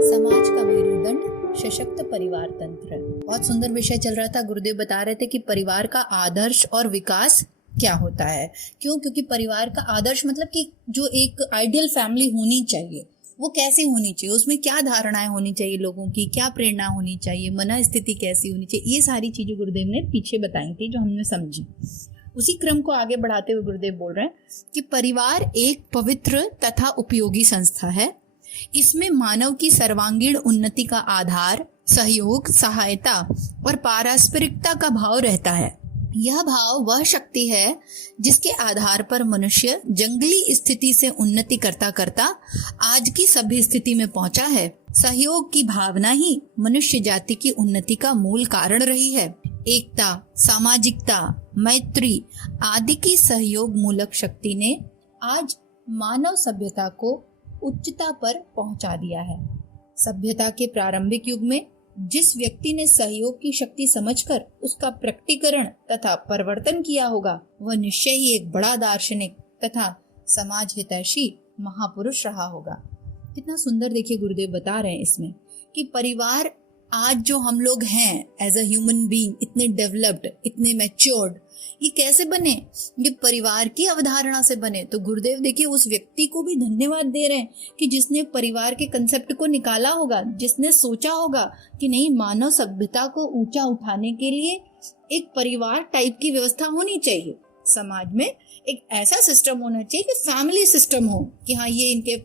समाज का मेरुदंड सशक्त परिवार तंत्र। बहुत सुंदर विषय चल रहा था। गुरुदेव बता रहे थे कि परिवार का आदर्श और विकास क्या होता है। क्यों? क्योंकि परिवार का आदर्श मतलब कि जो एक आइडियल फैमिली होनी चाहिए वो कैसी होनी चाहिए, उसमें क्या धारणाएं होनी चाहिए, लोगों की क्या प्रेरणा होनी चाहिए, मन स्थिति कैसी होनी चाहिए, ये सारी चीजें गुरुदेव ने पीछे बताई थी जो हमने समझी। उसी क्रम को आगे बढ़ाते हुए गुरुदेव बोल रहे हैं कि परिवार एक पवित्र तथा उपयोगी संस्था है। इसमें मानव की सर्वांगीण उन्नति का आधार सहयोग, सहायता और पारस्परिकता का भाव रहता है। यह भाव वह शक्ति है जिसके आधार पर मनुष्य जंगली स्थिति से उन्नति करता करता आज की सभ्य स्थिति में पहुंचा है। सहयोग की भावना ही मनुष्य जाति की उन्नति का मूल कारण रही है। एकता, सामाजिकता, मैत्री आदि की सहयोग मूलक शक्ति ने आज मानव सभ्यता को उच्चता पर पहुंचा दिया है। सभ्यता के प्रारंभिक युग में जिस व्यक्ति ने सहयोग की शक्ति समझकर उसका प्रकटीकरण तथा परिवर्तन किया होगा वह निश्चय ही एक बड़ा दार्शनिक तथा समाज हितैषी महापुरुष रहा होगा। कितना सुंदर देखिए गुरुदेव बता रहे हैं इसमें कि परिवार आज जो हम लोग हैं एज अ ह्यूमन बीइंग, इतने डेवलप्ड, इतने मैच्योर्ड, ये कैसे बने? ये परिवार की अवधारणा से बने। तो गुरुदेव देखिए उस व्यक्ति को भी धन्यवाद दे रहे हैं कि जिसने परिवार के कंसेप्ट को निकाला होगा, जिसने सोचा होगा कि नहीं, मानव सभ्यता को ऊंचा उठाने के लिए एक परिवार टाइप की व्यवस्था होनी चाहिए। समाज में एक ऐसा सिस्टम होना चाहिए कि फैमिली सिस्टम हो, कि हाँ ये इनके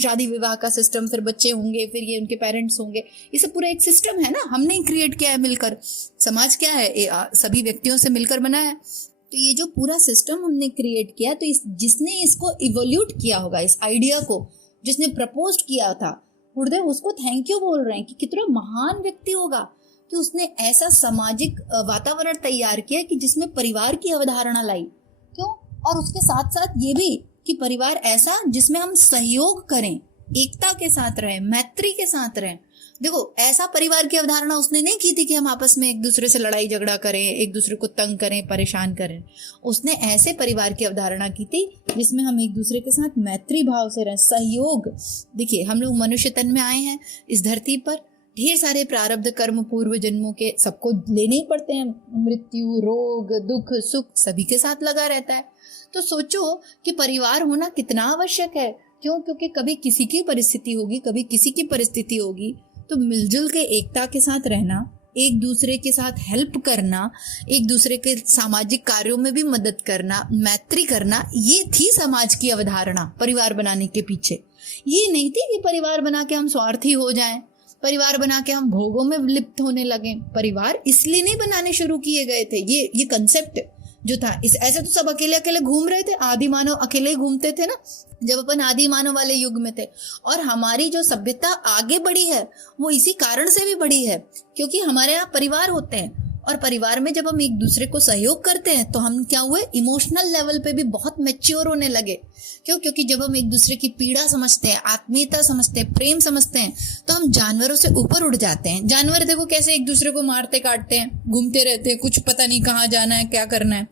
शादी विवाह का सिस्टम, फिर बच्चे होंगे, फिर ये उनके पेरेंट्स होंगे, ये सब पूरा एक सिस्टम है ना, हमने ही क्रिएट किया है मिलकर। समाज क्या है? सभी व्यक्तियों से मिलकर बना है। तो ये जो पूरा सिस्टम हमने क्रिएट किया, तो जिसने इसको इवोल्यूट किया होगा, इस आइडिया को जिसने प्रपोज किया था, गुरुदेव उसको थैंक यू बोल रहे हैं कि कितना महान व्यक्ति होगा कि उसने ऐसा सामाजिक वातावरण तैयार किया कि जिसमें परिवार की अवधारणा लाई। क्यों? और उसके साथ साथ ये भी कि परिवार ऐसा जिसमें हम सहयोग करें, एकता के साथ रहें, मैत्री के साथ रहें। देखो ऐसा परिवार की अवधारणा उसने नहीं की थी कि हम आपस में एक दूसरे से लड़ाई झगड़ा करें, एक दूसरे को तंग करें, परेशान करें। उसने ऐसे परिवार की अवधारणा की थी जिसमें हम एक दूसरे के साथ मैत्री भाव से रहें, सहयोग। देखिए हम लोग मनुष्य तन में आए हैं इस धरती पर, ढेर सारे प्रारब्ध कर्म पूर्व जन्मों के सबको लेने ही पड़ते हैं। मृत्यु, रोग, दुख, सुख सभी के साथ लगा रहता है। तो सोचो कि परिवार होना कितना आवश्यक है। क्यों? क्योंकि कभी किसी की परिस्थिति होगी, कभी किसी की परिस्थिति होगी, तो मिलजुल के एकता के साथ रहना, एक दूसरे के साथ हेल्प करना, एक दूसरे के सामाजिक कार्यों में भी मदद करना, मैत्री करना, ये थी समाज की अवधारणा परिवार बनाने के पीछे। ये नहीं थी कि परिवार बना के हम स्वार्थी हो जाएं, परिवार बना के हम भोगों में लिप्त होने लगे। परिवार इसलिए नहीं बनाने शुरू किए गए थे। ये कंसेप्ट जो था, इस ऐसे तो सब अकेले अकेले घूम रहे थे, आदि मानव अकेले ही घूमते थे ना जब अपन आदि मानव वाले युग में थे। और हमारी जो सभ्यता आगे बढ़ी है वो इसी कारण से भी बढ़ी है क्योंकि हमारे यहाँ परिवार होते हैं। और परिवार में जब हम एक दूसरे को सहयोग करते हैं तो हम क्या हुए, इमोशनल लेवल पे भी बहुत मैच्योर होने लगे। क्यों? क्योंकि जब हम एक दूसरे की पीड़ा समझते हैं, आत्मीयता समझते हैं, प्रेम समझते हैं, तो हम जानवरों से ऊपर उठ जाते हैं। जानवर देखो कैसे एक दूसरे को मारते काटते हैं, घूमते रहते हैं, कुछ पता नहीं कहाँ जाना है, क्या करना है।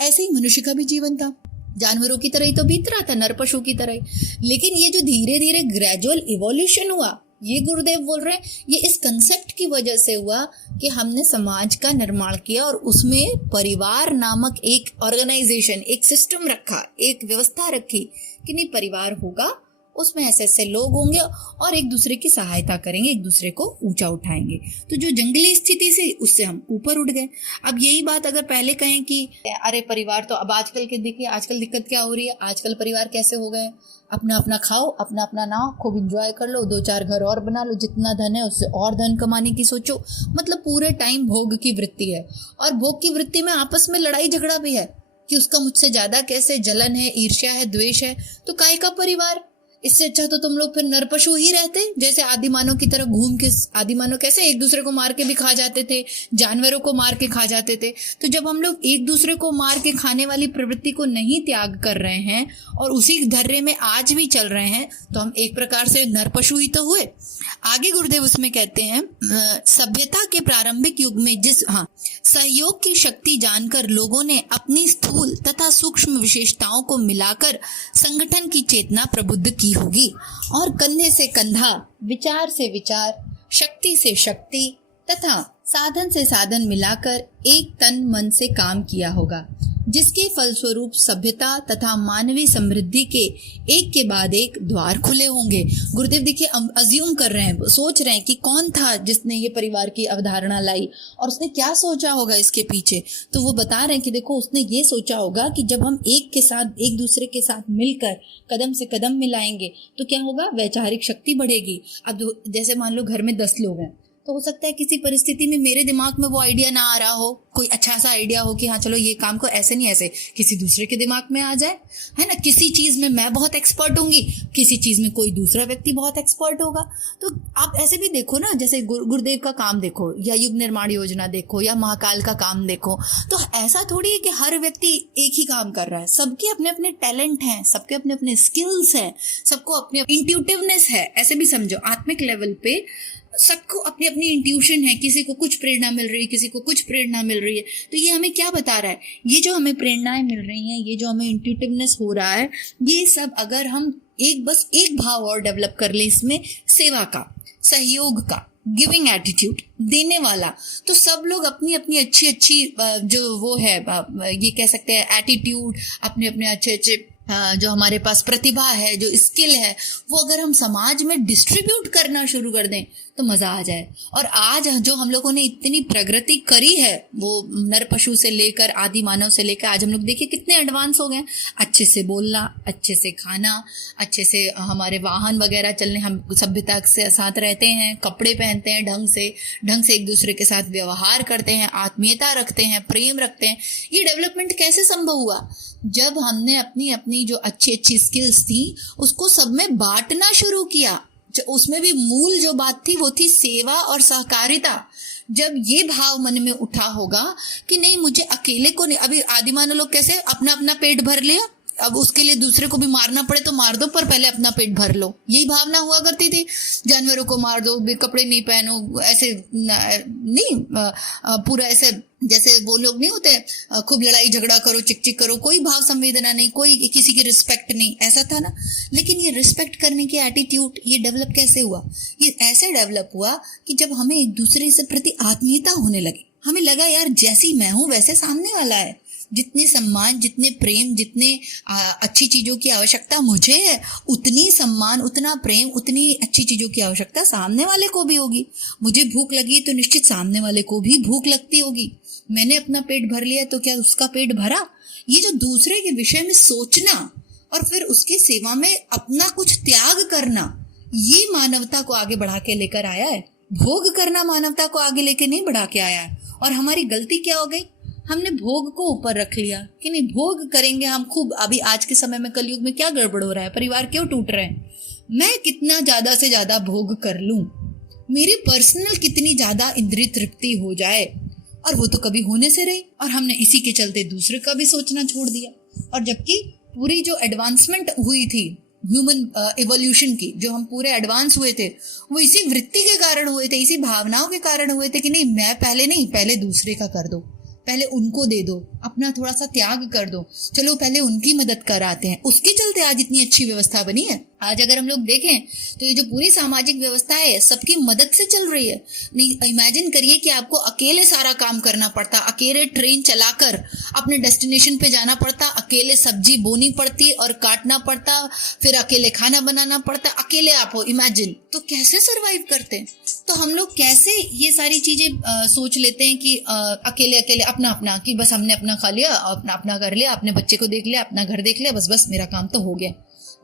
ऐसे ही मनुष्य का भी जीवन था, जानवरों की तरह ही तो बीत रहा था, नर पशु की तरह ही। लेकिन ये जो धीरे धीरे ग्रेजुअल इवोल्यूशन हुआ, ये गुरुदेव बोल रहे हैं, ये इस कंसेप्ट की वजह से हुआ कि हमने समाज का निर्माण किया और उसमें परिवार नामक एक ऑर्गेनाइजेशन, एक सिस्टम रखा, एक व्यवस्था रखी कि नहीं, परिवार होगा, उसमें ऐसे ऐसे लोग होंगे और एक दूसरे की सहायता करेंगे, एक दूसरे को ऊंचा उठाएंगे। तो जो जंगली स्थिति से उससे हम ऊपर उठ गए। अब यही बात अगर पहले कहें कि अरे परिवार तो, अब आजकल के देखिए आजकल दिक्कत क्या हो रही है, आजकल परिवार कैसे हो गए, अपना अपना खाओ, अपना अपना नाओ, खूब इंजॉय कर लो, 2-4 घर और बना लो, जितना धन है उससे और धन कमाने की सोचो। मतलब पूरे टाइम भोग की वृत्ति है। और भोग की वृत्ति में आपस में लड़ाई झगड़ा भी है कि उसका मुझसे ज्यादा कैसे, जलन है, ईर्ष्या है, द्वेष है। तो काय का परिवार? इससे अच्छा तो तुम लोग फिर नरपशु ही रहते, जैसे आदिमानव की तरह घूम के। आदिमानव कैसे एक दूसरे को मार के भी खा जाते थे, जानवरों को मार के खा जाते थे। तो जब हम लोग एक दूसरे को मार के खाने वाली प्रवृत्ति को नहीं त्याग कर रहे हैं और उसी धर्रे में आज भी चल रहे हैं, तो हम एक प्रकार से नरपशु ही तो हुए। आगे गुरुदेव उसमें कहते हैं, सभ्यता के प्रारंभिक युग में सहयोग की शक्ति जानकर लोगों ने अपनी स्थूल तथा सूक्ष्म विशेषताओं को मिलाकर संगठन की चेतना प्रबुद्ध की होगी और कंधे से कंधा, विचार से विचार, शक्ति से शक्ति तथा साधन से साधन मिलाकर एक तन मन से काम किया होगा, जिसके फलस्वरूप सभ्यता तथा मानवीय समृद्धि के एक के बाद एक द्वार खुले होंगे। गुरुदेव देखिए अज्यूम कर रहे हैं, सोच रहे हैं कि कौन था जिसने ये परिवार की अवधारणा लाई और उसने क्या सोचा होगा इसके पीछे। तो वो बता रहे हैं कि देखो उसने ये सोचा होगा कि जब हम एक दूसरे के साथ मिलकर कदम से कदम मिलाएंगे तो क्या होगा, वैचारिक शक्ति बढ़ेगी। अब जैसे मान लो घर में 10 लोग हैं, तो हो सकता है किसी परिस्थिति में मेरे दिमाग में वो आइडिया ना आ रहा हो, कोई अच्छा सा आइडिया हो कि हाँ चलो ये काम को ऐसे नहीं ऐसे, किसी दूसरे के दिमाग में आ जाए, है ना। किसी चीज में मैं बहुत एक्सपर्ट होंगी, किसी चीज में कोई दूसरा व्यक्ति बहुत एक्सपर्ट होगा। तो आप ऐसे भी देखो ना, जैसे गुरुदेव का काम देखो या युग निर्माण योजना देखो या महाकाल का काम देखो, तो ऐसा थोड़ी है कि हर व्यक्ति एक ही काम कर रहा है। सबके अपने अपने टैलेंट हैं, सबके अपने अपने स्किल्स हैं, सबको अपने इंट्यूटिवनेस है, ऐसे भी समझो। आत्मिक लेवल पे सबको अपनी अपनी इंट्यूशन है, किसी को कुछ प्रेरणा मिल रही है, किसी को कुछ प्रेरणा मिल रही है। तो ये हमें क्या बता रहा है, ये जो हमें प्रेरणाएं मिल रही हैं, ये जो हमें इंट्यूटिवनेस हो रहा है, ये सब अगर हम बस एक भाव और डेवलप कर ले इसमें, सेवा का, सहयोग का, गिविंग एटीट्यूड, देने वाला, तो सब लोग अपनी अपनी अच्छी जो वो है, ये कह सकते हैं एटीट्यूड, अपने अपने अच्छे जो हमारे पास प्रतिभा है, जो स्किल है, वो अगर हम समाज में डिस्ट्रीब्यूट करना शुरू कर दें तो मजा आ जाए। और आज जो हम लोगों ने इतनी प्रगति करी है, वो नर पशु से लेकर आदि मानव से लेकर आज हम लोग देखिए कितने एडवांस हो गए। अच्छे से बोलना, अच्छे से खाना, अच्छे से हमारे वाहन वगैरह चलने, हम सभ्यता के साथ रहते हैं, कपड़े पहनते हैं ढंग से एक दूसरे के साथ व्यवहार करते हैं, आत्मीयता रखते हैं, प्रेम रखते हैं। ये डेवलपमेंट कैसे संभव हुआ, जब हमने अपनी अपनी जो अच्छी स्किल्स थी उसको सब में बांटना शुरू किया। उसमें भी मूल जो बात थी वो थी सेवा और सहकारिता। जब ये भाव मन में उठा होगा कि नहीं मुझे अकेले को नहीं, अभी आदिमानव लोग कैसे अपना अपना पेट भर लिया, अब उसके लिए दूसरे को भी मारना पड़े तो मार दो, पर पहले अपना पेट भर लो, यही भावना हुआ करती थी। जानवरों को मार दो, कपड़े नहीं पहनो, ऐसे नहीं, पूरा ऐसे जैसे वो लोग नहीं होते, खूब लड़ाई झगड़ा करो, चिक करो, कोई भाव संवेदना नहीं, कोई किसी की रिस्पेक्ट नहीं, ऐसा था ना। लेकिन ये रिस्पेक्ट करने की एटीट्यूड ये डेवलप कैसे हुआ, ये ऐसे डेवलप हुआ कि जब हमें एक दूसरे से प्रति आत्मीयता होने लगी, हमें लगा यार जैसी मैं हूं वैसे सामने वाला है, जितने सम्मान, जितने प्रेम, जितने अच्छी चीजों की आवश्यकता मुझे है, उतनी सम्मान, उतना प्रेम, उतनी अच्छी चीजों की आवश्यकता सामने वाले को भी होगी। मुझे भूख लगी तो निश्चित सामने वाले को भी भूख लगती होगी। मैंने अपना पेट भर लिया तो क्या उसका पेट भरा। ये जो दूसरे के विषय में सोचना और फिर उसकी सेवा में अपना कुछ त्याग करना, ये मानवता को आगे बढ़ा के लेकर आया है। भोग करना मानवता को आगे लेके नहीं बढ़ा के आया है। और हमारी गलती क्या हो गई, हमने भोग को ऊपर रख लिया कि नहीं भोग करेंगे हम खूब। अभी आज के समय में कलयुग में क्या गड़बड़ हो रहा है, परिवार क्यों टूट रहे हैं, मैं कितना ज्यादा से ज्यादा भोग कर लूं, मेरी पर्सनल कितनी ज्यादा इंद्रिय तृप्ति हो जाए, और वो तो कभी होने से रही। और हमने इसी के चलते दूसरे का भी सोचना छोड़ दिया। और जबकि पूरी जो एडवांसमेंट हुई थी ह्यूमन एवोल्यूशन की, जो हम पूरे एडवांस हुए थे, वो इसी वृत्ति के कारण हुए थे, इसी भावनाओं के कारण हुए थे कि नहीं मैं पहले नहीं, पहले दूसरे का कर दो, पहले उनको दे दो, अपना थोड़ा सा त्याग कर दो, चलो पहले उनकी मदद कराते हैं। उसके चलते आज इतनी अच्छी व्यवस्था बनी है। आज अगर हम लोग देखें तो ये जो पूरी सामाजिक व्यवस्था है सबकी मदद से चल रही है। नहीं, इमेजिन करिए कि आपको अकेले सारा काम करना पड़ता, अकेले ट्रेन चलाकर अपने डेस्टिनेशन पे जाना पड़ता, अकेले सब्जी बोनी पड़ती और काटना पड़ता, फिर अकेले खाना बनाना पड़ता, अकेले आप हो, इमेजिन तो कैसे सरवाइव करते हैं। तो हम लोग कैसे ये सारी चीजें सोच लेते हैं कि अकेले अकेले अपना अपना, कि बस हमने अपना खा लिया, अपना अपना कर लिया, अपने बच्चे को देख लिया, अपना घर देख लिया, बस मेरा काम तो हो गया।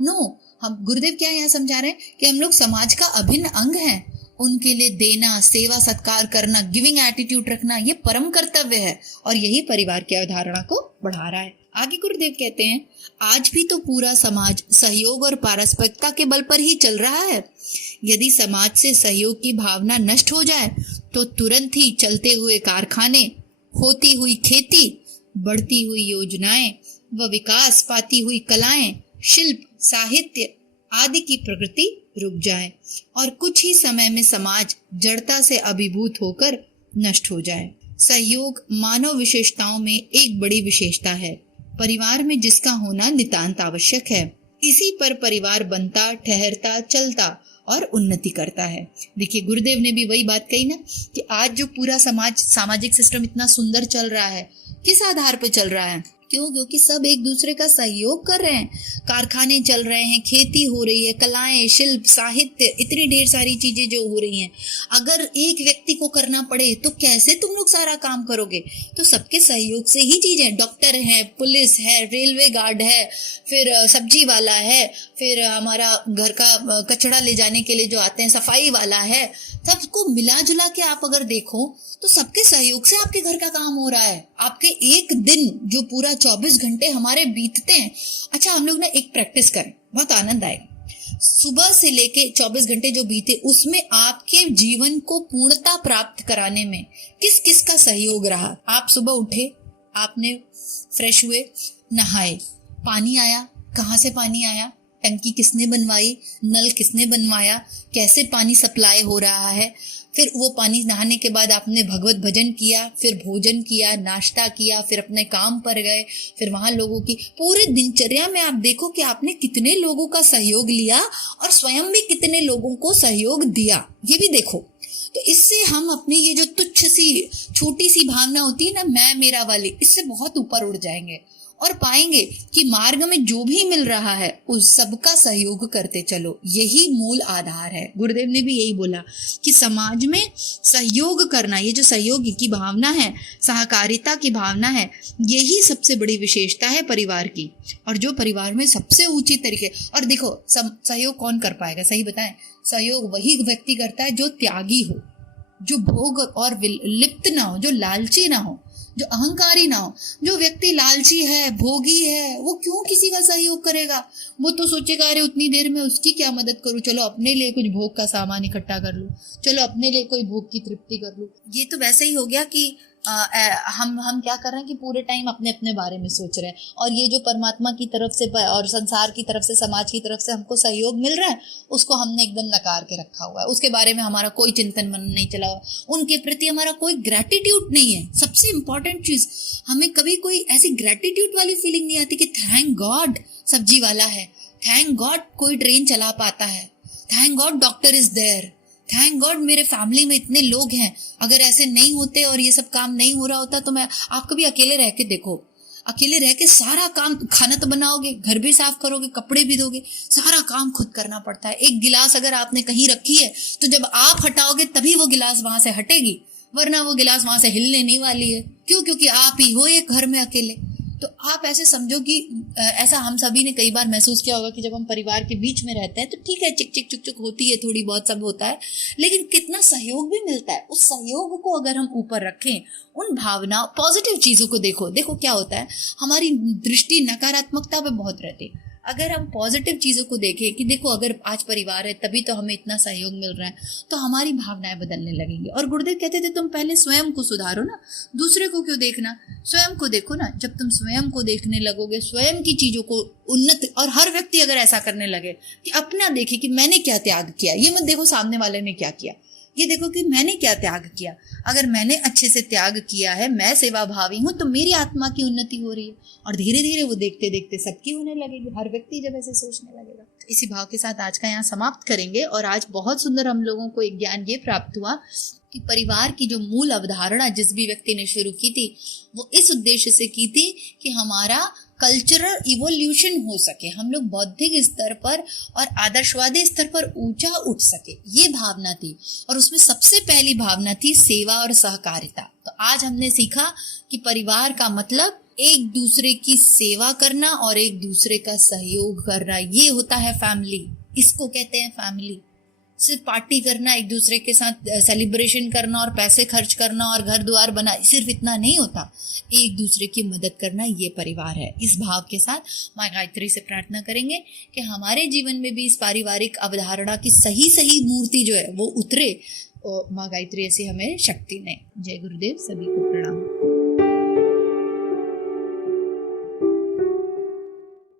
नो, हम गुरुदेव क्या यहाँ समझा रहे हैं कि हम लोग समाज का अभिन्न अंग हैं। उनके लिए देना, सेवा सत्कार करना, गिविंग एटीट्यूड रखना, ये परम कर्तव्य है और यही परिवार की अवधारणा को बढ़ा रहा है। आगे गुरुदेव कहते हैं, आज भी तो पूरा समाज सहयोग और पारस्परिकता के बल पर ही चल रहा है। यदि समाज से सहयोग की भावना नष्ट हो जाए तो तुरंत ही चलते हुए कारखाने, होती हुई खेती, बढ़ती हुई योजनाएं व विकास पाती हुई कलाएं, शिल्प, साहित्य आदि की प्रगति रुक जाए और कुछ ही समय में समाज जड़ता से अभिभूत होकर नष्ट हो जाए। सहयोग मानव विशेषताओं में एक बड़ी विशेषता है, परिवार में जिसका होना नितांत आवश्यक है। इसी पर परिवार बनता, ठहरता, चलता और उन्नति करता है। देखिए गुरुदेव ने भी वही बात कही ना कि आज जो पूरा सामाजिक सिस्टम इतना सुंदर चल रहा है, किस आधार पर चल रहा है? क्यों? क्योंकि सब एक दूसरे का सहयोग कर रहे हैं, कारखाने चल रहे हैं, खेती हो रही है, कलाएं, शिल्प, साहित्य, इतनी ढेर सारी चीजें जो हो रही हैं। अगर एक व्यक्ति को करना पड़े तो कैसे तुम लोग सारा काम करोगे? तो सबके सहयोग से ही चीजें, डॉक्टर है, पुलिस है, रेलवे गार्ड है, फिर सब्जी वाला है, फिर हमारा घर का कचरा ले जाने के लिए जो आते हैं सफाई वाला है, सबको मिला जुला के आप अगर देखो तो सबके सहयोग से आपके घर का काम हो रहा है। आपके एक दिन जो पूरा 24 घंटे हमारे बीतते हैं, अच्छा हम लोग ना एक प्रैक्टिस करें, बहुत आनंद आएगा। सुबह से लेके 24 घंटे जो बीते उसमें आपके जीवन को पूर्णता प्राप्त कराने में किस किस का सहयोग रहा? आप सुबह उठे, आपने फ्रेश हुए, नहाए, पानी आया, कहाँ से पानी आया, टंकी किसने बनवाई, नल किसने बनवाया, कैसे पानी सप्लाई हो रहा है, फिर वो पानी नहाने के बाद आपने भगवत भजन किया, फिर भोजन किया, नाश्ता किया, फिर अपने काम पर गए, फिर वहां लोगों की पूरे दिनचर्या में आप देखो कि आपने कितने लोगों का सहयोग लिया और स्वयं भी कितने लोगों को सहयोग दिया, ये भी देखो। तो इससे हम अपनी ये जो तुच्छ सी छोटी सी भावना होती है ना, मैं मेरा वाली, इससे बहुत ऊपर उड़ जाएंगे और पाएंगे कि मार्ग में जो भी मिल रहा है उस सबका सहयोग करते चलो, यही मूल आधार है। गुरुदेव ने भी यही बोला कि समाज में सहयोग करना, ये जो सहयोग की भावना है, सहकारिता की भावना है, यही सबसे बड़ी विशेषता है परिवार की। और जो परिवार में सबसे ऊंची तरीके, और देखो सहयोग कौन कर पाएगा, सही बताएं? सहयोग वही व्यक्ति करता है जो त्यागी हो, जो भोग और लिप्त ना हो, जो लालची ना हो, जो अहंकारी ना हो। जो व्यक्ति लालची है, भोगी है, वो क्यों किसी का सहयोग करेगा? वो तो सोचेगा अरे उतनी देर में उसकी क्या मदद करूं, चलो अपने लिए कुछ भोग का सामान इकट्ठा कर लूं, चलो अपने लिए कोई भोग की तृप्ति कर लूं। ये तो वैसे ही हो गया कि हम क्या कर रहे हैं कि पूरे टाइम अपने अपने बारे में सोच रहे हैं। और ये जो परमात्मा की तरफ से और संसार की तरफ से, समाज की तरफ से हमको सहयोग मिल रहा है, उसको हमने एकदम नकार के रखा हुआ है। उसके बारे में हमारा कोई चिंतन मन नहीं चला हुआ, उनके प्रति हमारा कोई ग्रेटिट्यूड नहीं है। सबसे इंपॉर्टेंट चीज, हमें कभी कोई ऐसी ग्रेटिट्यूड वाली फीलिंग नहीं आती कि थैंक गॉड सब्जी वाला है, थैंक गॉड कोई ट्रेन चला पाता है, thank God doctor is there, thank God मेरे फैमिली में इतने लोग हैं। अगर ऐसे नहीं होते और ये सब काम नहीं हो रहा होता तो आप कभी अकेले रह के देखो, अकेले रह के सारा काम, खाना तो बनाओगे, घर भी साफ करोगे, कपड़े भी धोगे, सारा काम खुद करना पड़ता है। एक गिलास अगर आपने कहीं रखी है तो जब आप हटाओगे तभी वो गिलास वहां से हटेगी, वरना वो गिलास वहां से हिलने नहीं वाली है। क्यों? क्योंकि आप ही हो एक घर में अकेले। तो आप ऐसे समझो कि ऐसा हम सभी ने कई बार महसूस किया होगा कि जब हम परिवार के बीच में रहते हैं तो ठीक है, चिक चिक चुक चुक होती है, थोड़ी बहुत सब होता है, लेकिन कितना सहयोग भी मिलता है। उस सहयोग को अगर हम ऊपर रखें, उन भावना पॉजिटिव चीजों को देखो, देखो क्या होता है, हमारी दृष्टि नकारात्मकता पे बहुत रहती है। अगर हम पॉजिटिव चीजों को देखें कि देखो अगर आज परिवार है तभी तो हमें इतना सहयोग मिल रहा है, तो हमारी भावनाएं बदलने लगेंगी। और गुरुदेव कहते थे तुम पहले स्वयं को सुधारो ना, दूसरे को क्यों देखना, स्वयं को देखो ना। जब तुम स्वयं को देखने लगोगे, स्वयं की चीजों को उन्नत, और हर व्यक्ति अगर ऐसा करने लगे कि अपना देखे कि मैंने क्या त्याग किया, ये मत देखो सामने वाले ने क्या किया, ये देखो कि मैंने क्या त्याग किया। अगर मैंने अच्छे से त्याग किया है, मैं सेवा भावी हूं, तो मेरी आत्मा की उन्नति हो रही है और धीरे धीरे वो देखते देखते सबकी होने लगेगी, हर व्यक्ति जब ऐसे सोचने लगेगा। तो इसी भाव के साथ आज का यहाँ समाप्त करेंगे। और आज बहुत सुंदर हम लोगों को एक ज्ञान ये प्राप्त हुआ कि परिवार की जो मूल अवधारणा जिस भी व्यक्ति ने शुरू की थी, वो इस उद्देश्य से की थी कि हमारा कल्चरल इवोल्यूशन हो सके, हम लोग बौद्धिक स्तर पर और आदर्शवादी स्तर पर ऊंचा उठ सके, ये भावना थी। और उसमें सबसे पहली भावना थी सेवा और सहकारिता। तो आज हमने सीखा कि परिवार का मतलब एक दूसरे की सेवा करना और एक दूसरे का सहयोग करना, ये होता है फैमिली। इसको कहते हैं फैमिली। सिर्फ पार्टी करना, एक दूसरे के साथ सेलिब्रेशन करना और पैसे खर्च करना और घर द्वार बना, सिर्फ इतना नहीं होता। एक दूसरे की मदद करना, ये परिवार है। इस भाव के साथ माँ गायत्री से प्रार्थना करेंगे कि हमारे जीवन में भी इस पारिवारिक अवधारणा की सही सही मूर्ति जो है वो उतरे, और माँ गायत्री ऐसी हमें शक्ति दें। जय गुरुदेव, सभी को प्रणाम।